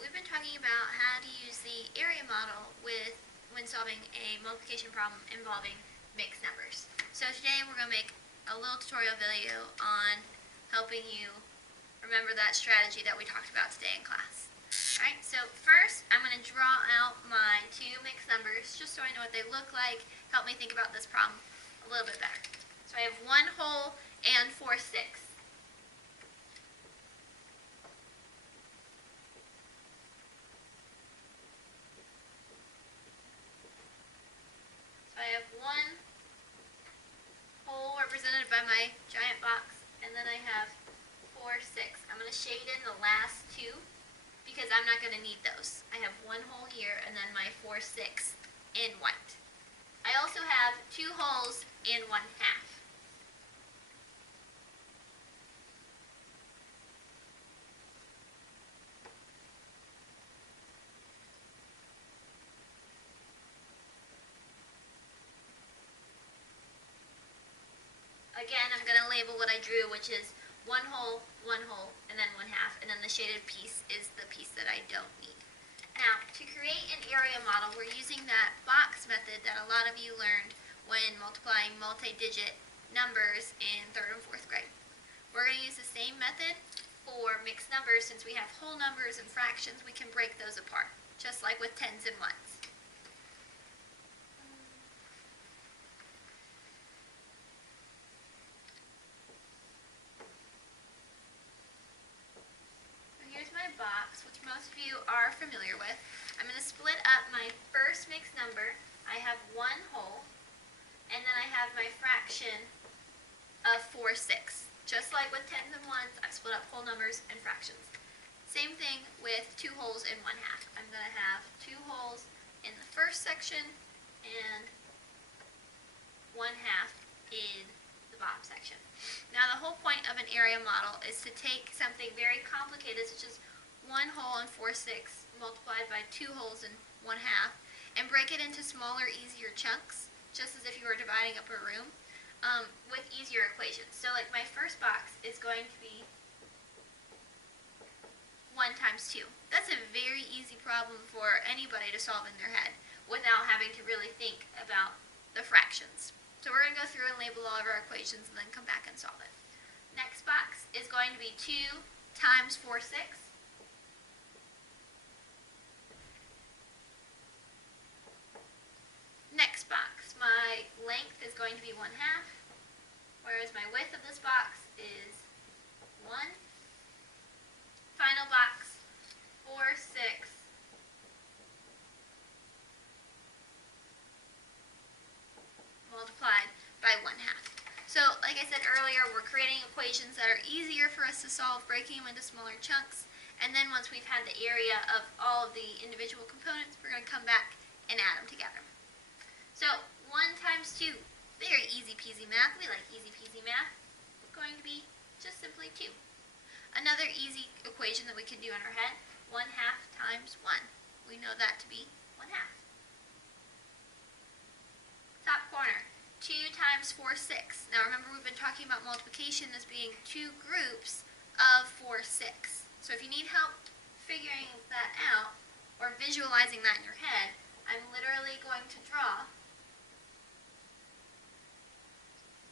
we've been talking about how to use the area model when solving a multiplication problem involving mixed numbers. So today we're going to make a little tutorial video on helping you remember that strategy that we talked about today in class. Alright, so first I'm going to draw out my two mixed numbers just so I know what they look like. Help me think about this problem a little bit better. So I have 1 whole and 4/6. So I have 1 whole represented by my giant box, and then I have 4/6. I'm going to shade in the last two because I'm not going to need those. I have 1 whole here and then my 4/6 in white. I also have 2 wholes and 1/2. Again, I'm going to label what I drew, which is 1 whole, and then 1/2, and then the shaded piece is the piece that I don't need. Now, to create an area model, we're using that box method that a lot of you learned when multiplying multi-digit numbers in 3rd and 4th grade. We're going to use the same method for mixed numbers. Since we have whole numbers and fractions, we can break those apart, just like with tens and ones. Box, which most of you are familiar with. I'm going to split up my first mixed number. I have 1 whole, and then I have my fraction of 4/6. Just like with tens and ones, I've split up whole numbers and fractions. Same thing with 2 wholes and 1/2. I'm going to have 2 wholes in the first section and 1/2 in the bottom section. Now, the whole point of an area model is to take something very complicated, such as 1 whole and 4/6 multiplied by 2 wholes and 1/2, and break it into smaller, easier chunks, just as if you were dividing up a room, with easier equations. So like my first box is going to be 1 times 2. That's a very easy problem for anybody to solve in their head without having to really think about the fractions. So we're going to go through and label all of our equations and then come back and solve it. Next box is going to be 2 times 4/6. Next box, my length is going to be 1/2, whereas my width of this box is 1. Final box, 4/6 multiplied by 1/2. So, like I said earlier, we're creating equations that are easier for us to solve, breaking them into smaller chunks, and then once we've had the area of all of the individual components, we're going to come back and add them together. So, 1 times 2, very easy peasy math. We like easy peasy math. It's going to be just simply 2. Another easy equation that we can do in our head, 1/2 times 1. We know that to be 1/2. Top corner, 2 times 4/6. Now remember, we've been talking about multiplication as being 2 groups of 4/6. So if you need help figuring that out or visualizing that in your head, I'm literally going to draw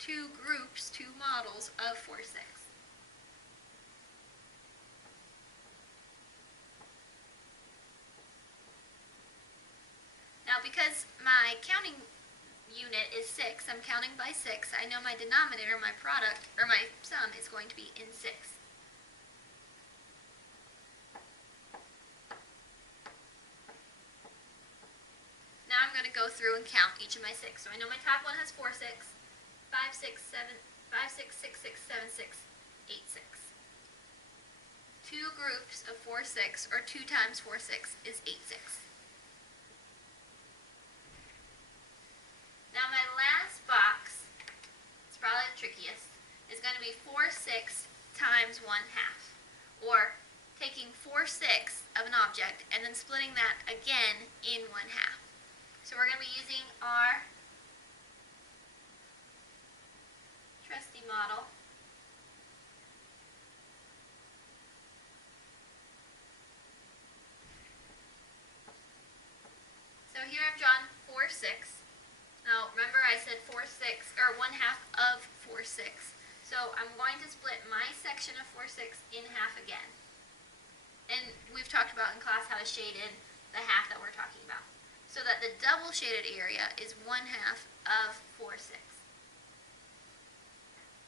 2 groups, 2 models of 4/6. Now, because my counting unit is 6, I'm counting by 6. I know my denominator, my product, or my sum is going to be in 6. Now I'm going to go through and count each of my 6. So I know my top one has 4/6, 5/6, 6, 6, 7, 6, 8, 6. 2 groups of 4/6, or 2 times 4/6 is 8/6. Now my last box, it's probably the trickiest, is going to be 4/6 times 1/2, or taking 4/6 of an object and then splitting that again in 1/2. So we're going to be using our trusty model. here I've drawn 4, 6. Now remember I said 4, 6, or 1/2 of 4, 6. So I'm going to split my section of 4, 6 in half again. And we've talked about in class how to shade in the half that we're talking about. So that the double shaded area is 1/2 of 4, 6.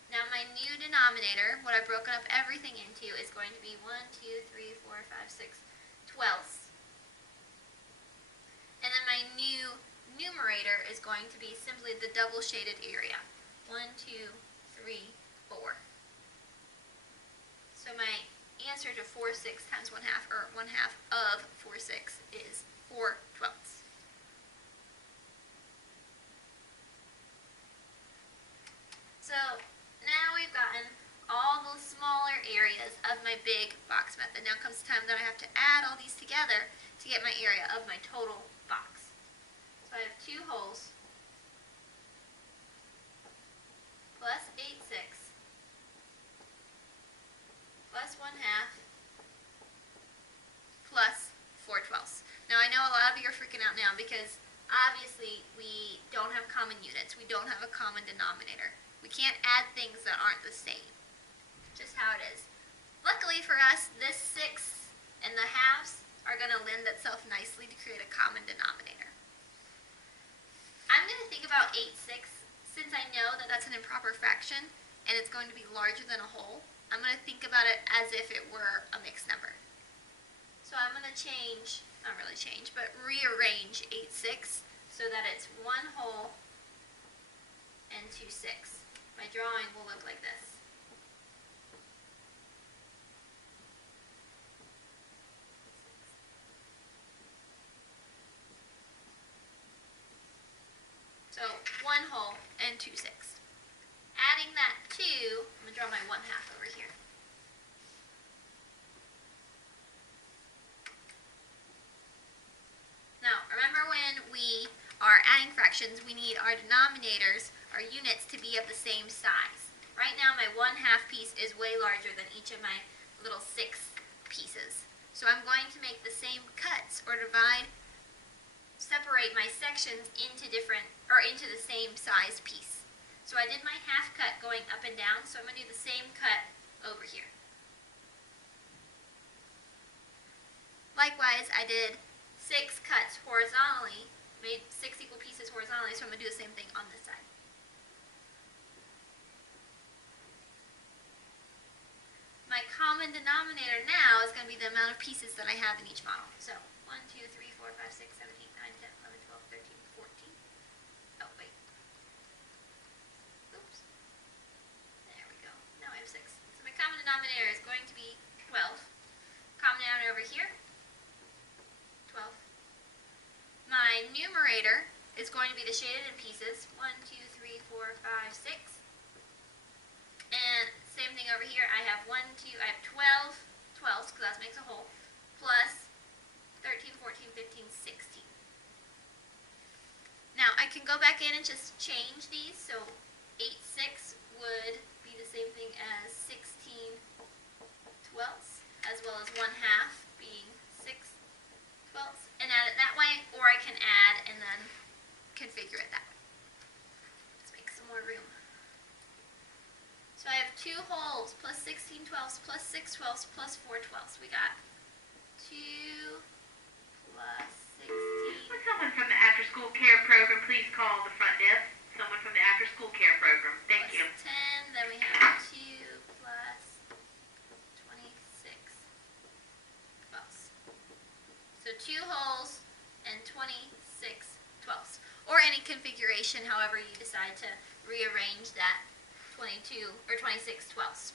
Now my new denominator, what I've broken up everything into, is going to be 1, 2, 3, 4, 5, 6 twelfths. And then my new numerator is going to be simply the double shaded area. 1, 2, 3, 4. So my answer to 4, 6 times 1/2, or 1/2 of 4, 6 is 4 twelfths. So now we've gotten all the smaller areas of my big box method. Now comes the time that I have to add all these together to get my area of my total box. So I have 2 holes plus 8, 6 plus 1/2 plus 4 twelfths. Now I know a lot of you are freaking out now because obviously we don't have common units. We don't have a common denominator. We can't add things that aren't the same. Just how it is. Luckily for us, this 6 and the halves are going to lend itself nicely to create a common denominator. I'm going to think about 8, 6. Since I know that that's an improper fraction and it's going to be larger than a whole, I'm going to think about it as if it were a mixed number. So I'm going to change, not really change, but rearrange 8, 6 so that it's 1 whole and 2, 6. My drawing will look like this. So 1 whole and 2, 6. Adding that to, I'm going to draw my 1/2 over here. Now, remember when we are adding fractions, we need our denominators, our units, to be of the same size. Right now, my 1/2 piece is way larger than each of my little 6 pieces. So I'm going to make the same cuts, or separate my sections into into the same size piece. So I did my half cut going up and down, so I'm going to do the same cut over here. Likewise, I did 6 cuts horizontally, made 6 equal pieces horizontally, so I'm going to do the same thing on this side. My common denominator now is going to be the amount of pieces that I have in each model. So 1, 2, 3, 4, 5, 6, 7, 8, 9, 10, 11, 12, 13, 14. Oh, wait. Oops. There we go. Now I have 6. So my common denominator is going to be 12. Common denominator over here, 12. My numerator is going to be the shaded in pieces. 1, 2, 3, 4, 5, 6. And same thing over here. I have 1, 2, I have 12 twelfths, because that makes a whole, plus 13, 14, 15, 16. Now I can go back in and just change these. So 8, 6 would be the same thing as 16 twelfths, as well as 1/2 being 6 twelfths, and add it that way, or I can add and then configure it that way. Let's make some more room. So I have 2 wholes plus 16 twelfths plus 6 twelfths plus 4 twelfths. We got 2 plus 16. Would someone from the after-school care program please call the front desk? Someone from the after-school care program. Thank you. 10. Then we have 2 plus 26 twelfths. So 2 wholes and 26 twelfths. Or any configuration, however you decide to rearrange that 22 or 26 twelfths.